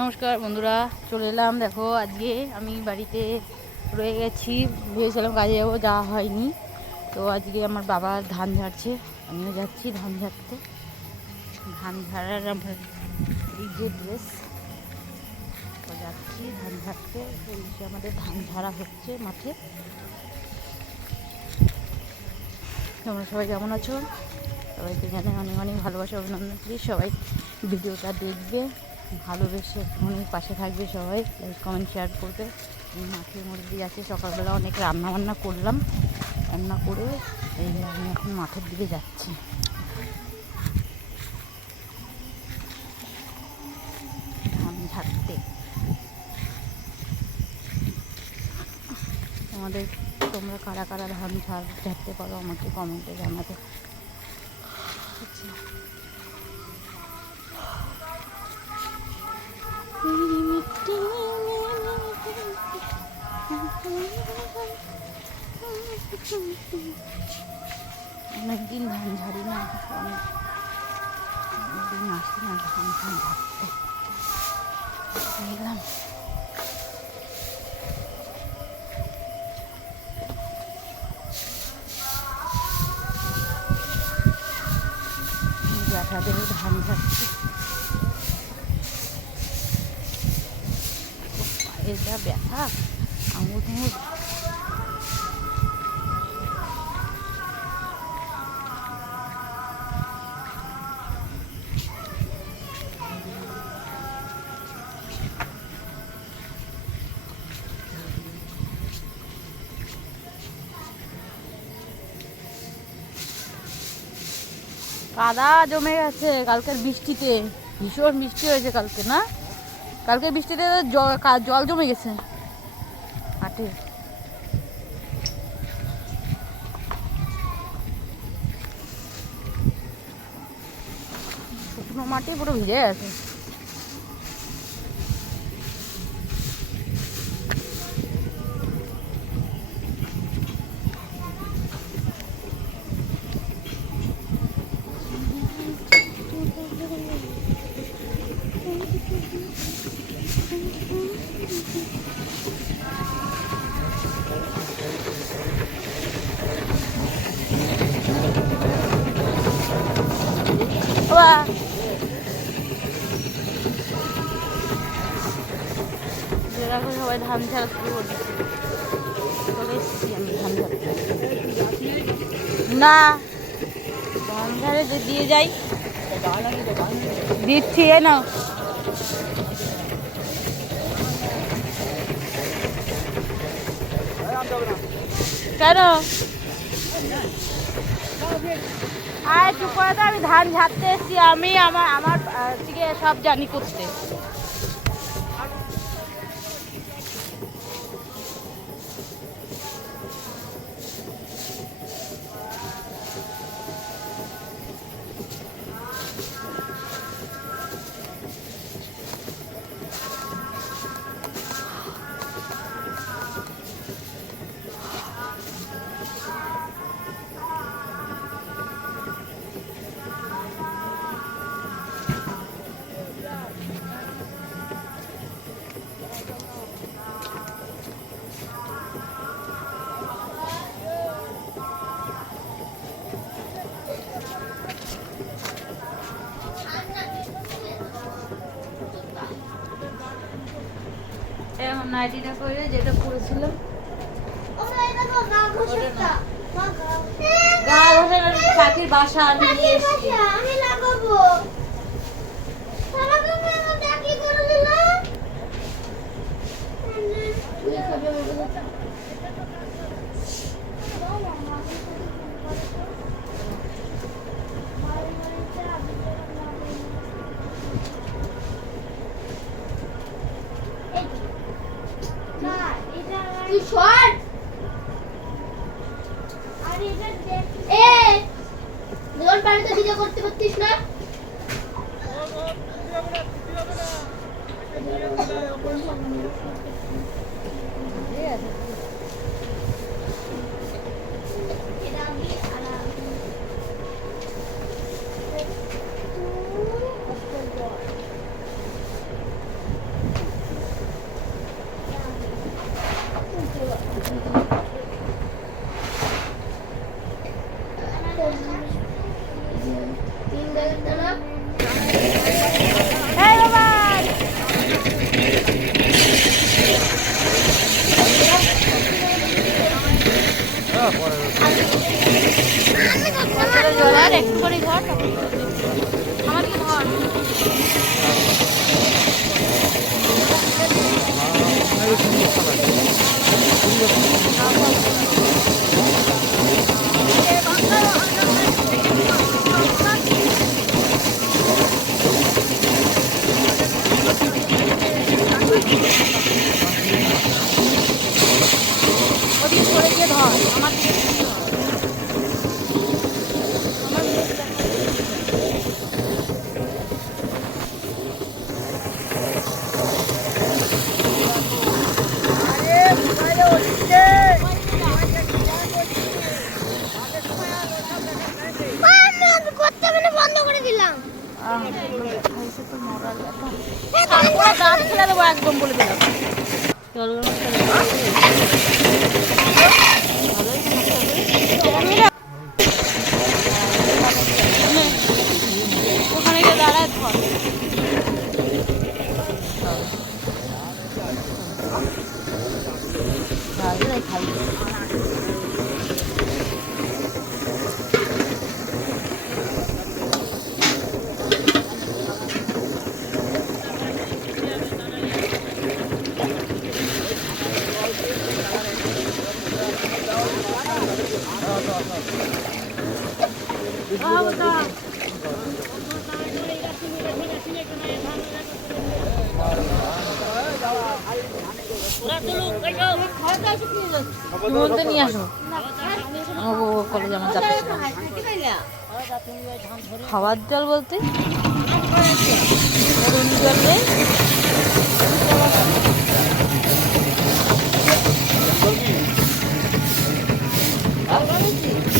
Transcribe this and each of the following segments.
নমস্কার বন্ধুরা, চলে এলাম। দেখো আজকে আমি বাড়িতে রয়ে গেছি, ভেবেছিলাম কাজে যাবো, যাওয়া হয়নি। তো আজকে আমার বাবা ধান ঝাড়ছে, আমিও যাচ্ছি ধান ঝাড়তে। ধান ঝাড়ার আমার এই যে ড্রেস, তো যাচ্ছি ধান ঝাড়তে। আমাদের ধান ঝাড়া হচ্ছে মাঠে। তোমরা সবাই কেমন আছো? সবাইকে জানাই অনেক অনেক ভালোবাসা, অভিনন্দন। প্লিজ সবাই ভিডিওটা দেখবে, ভালোবেসে অনেক পাশে থাকবে। সবাই লাইক কমেন্ট শেয়ার করবে। এই মাঠের মধ্যে আছে, সকালবেলা অনেক রান্না করলাম, রান্না করে এই আমি এখন মাঠের দিকে যাচ্ছি। ধান ঝাড়তে তোমরা কারা কারা ধান ঝাড়তে পারো আমাকে কমেন্টে জানাবে। অনেকদিন ধান ঝাড়ি না, অনেকদিন আসি না ধান ঝাড়তে। দেখলাম জ্যাঠাদেরও ধান ঝাড়ছি। পায়ের যা ব্যথা, আঙুল টাঙুল কাদা জমে গেছে কালকের বৃষ্টিতে। ভীষণ বৃষ্টি হয়েছে কালকে, না? কালকে বৃষ্টিতে জল জমে গেছে মাঠে। শুকনো মাটি পুরো ভিজে গেছে। এখন সবাই ধান ঝাড়া শুরু করে দিচ্ছে। চলে এসেছি আমি ধান ঝাড়তে। না, ধান ঝাড়ে যে দিয়ে যাই, দিচ্ছি। এ না, কেন আয় চুপ করে তো, আমি ধান ঝাড়তে এসেছি। আমি আমার থেকে সব জানি করতে। এখন নাইটিটা করে যেটা পরেছিলাম, গা ঘষে পাখির বাসা নিয়ে এসেছি। আমি লাগাবো। তুই শর্ট আর এটা এ জোর পানিতে ভিজে করতে পারতিস না? দাঁত ফেলে দেবো একদম বলে দিলাম। ওখানে গিয়ে দাঁড়ায় ধর। খাই মধ্যে নিয়ে আসো কলেজ আমার যাচ্ছে খাওয়ার জল বলতে জল নেই।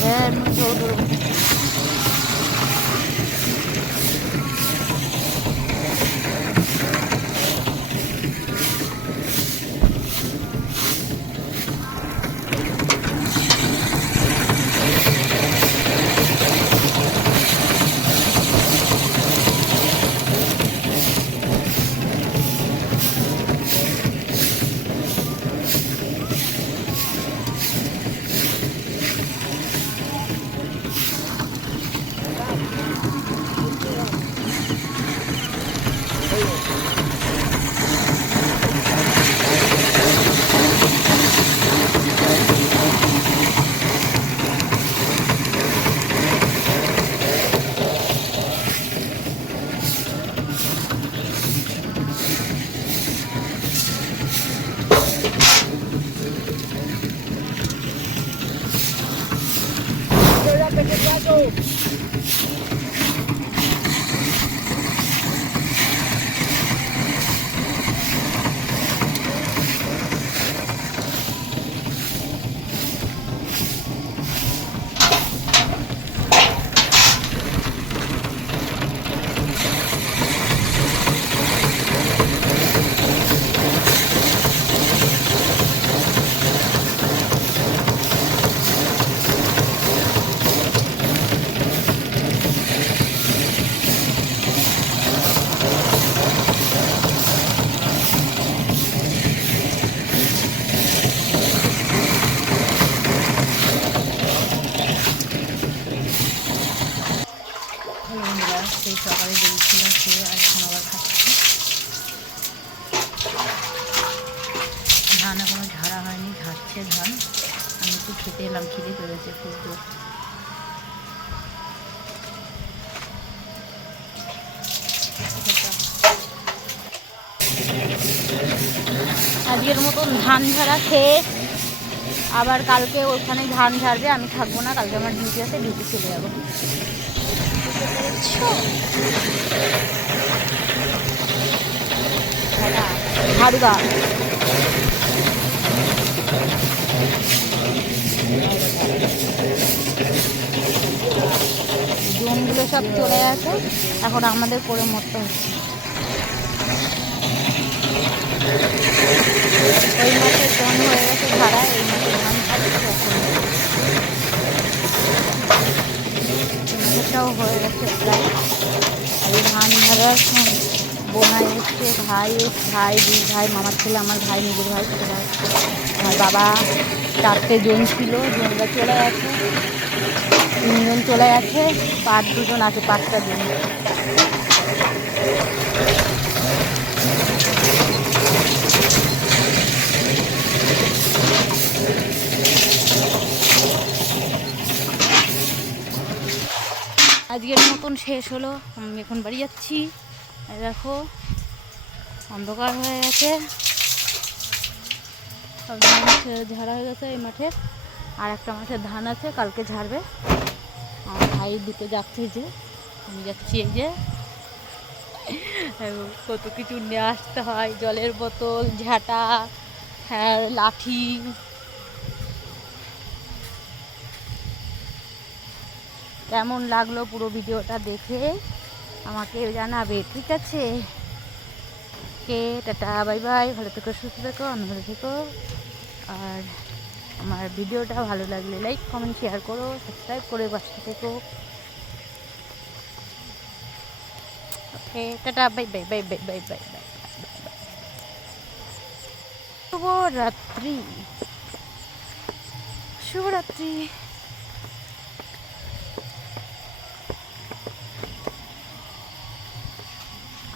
হ্যাঁ জল সেই সকালে বেরিয়েছিলাম খেয়ে আর এখন আবার খাচ্ছি। ধান এখনো ঝাড়া হয়নি, ঝাড়ছে ধান। আমি একটু খেতে এলাম, খিদে পেয়েছে খুব জোর। আজকের মতন ধান ঝাড়া খেয়ে আবার কালকে ওখানে ধান ঝাড়বে, আমি থাকবো না, কালকে আমার ডিউটি আছে, ডিউটি চলে যাবো। ঝাড়ুদা জনগুলো সব চলে গেছে, এখন আমাদের করে মরতে হচ্ছে। ওই মাসের জন হয়ে গেছে ঝাড়া, এই মাসের ধান ঝাড়ছে, মাসেরটাও হয়ে গেছে প্রায়। আর এই ধান ঝাড়ার বোনাই এসছে, ভাই দুই ভাই, মামার ছেলে, আমার ভাই, নিজের ভাই, ছোটো ভাই, আমার বাবা। 4টে জন ছিল, জনরা চলে গেছে, 3 জন চলে গেছে, 2 জন আছে, 5টা জন। আজকের মতন শেষ হলো, আমি এখন বাড়ি যাচ্ছি। দেখো অন্ধকার হয়ে গেছে, সব ধান ঝাড়া হয়ে গেছে এই মাঠে। আর একটা মাঠে ধান আছে, কালকে ঝাড়বে। আমার ভাই দিতে যাচ্ছে, যে আমি যাচ্ছি। এই যে কত কিছু নিয়ে আসতে হয়, জলের বোতল, ঝাঁটা, হ্যাঁ লাঠি। কেমন লাগলো পুরো ভিডিওটা দেখে আমাকে জানাবে, ঠিক আছে? কে টাটা বাই বাই, ভালো থেকো, সুস্থ থেকো, আনন্দ থেকো। আর আমার ভিডিওটা ভালো লাগলে লাইক কমেন্ট শেয়ার করো, সাবস্ক্রাইব করে পাশে থেকো। Okay, tata bye bye bye bye bye bye bye. শুভরাত্রি, শুভরাত্রি।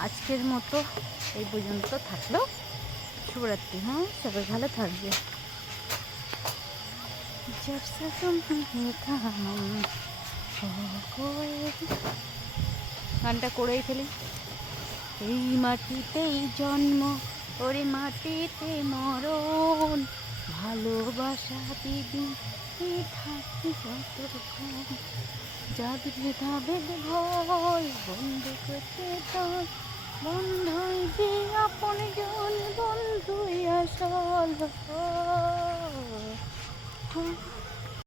আজকের মতো এই পর্যন্ত থাকলো। শুভরাত্রি। হ্যাঁ, সবাই ভালো থাকবে। গানটা করেই ফেলি। এই মাটিতেই জন্ম, ওরে মাটিতে মরণ, ভালোবাসা দিদি থাকি যতক্ষণ, যাবে ধাবে ভয় বন্ধু করতে তোর, বন্ধুই যে আপন জন, বন্ধুই আসল।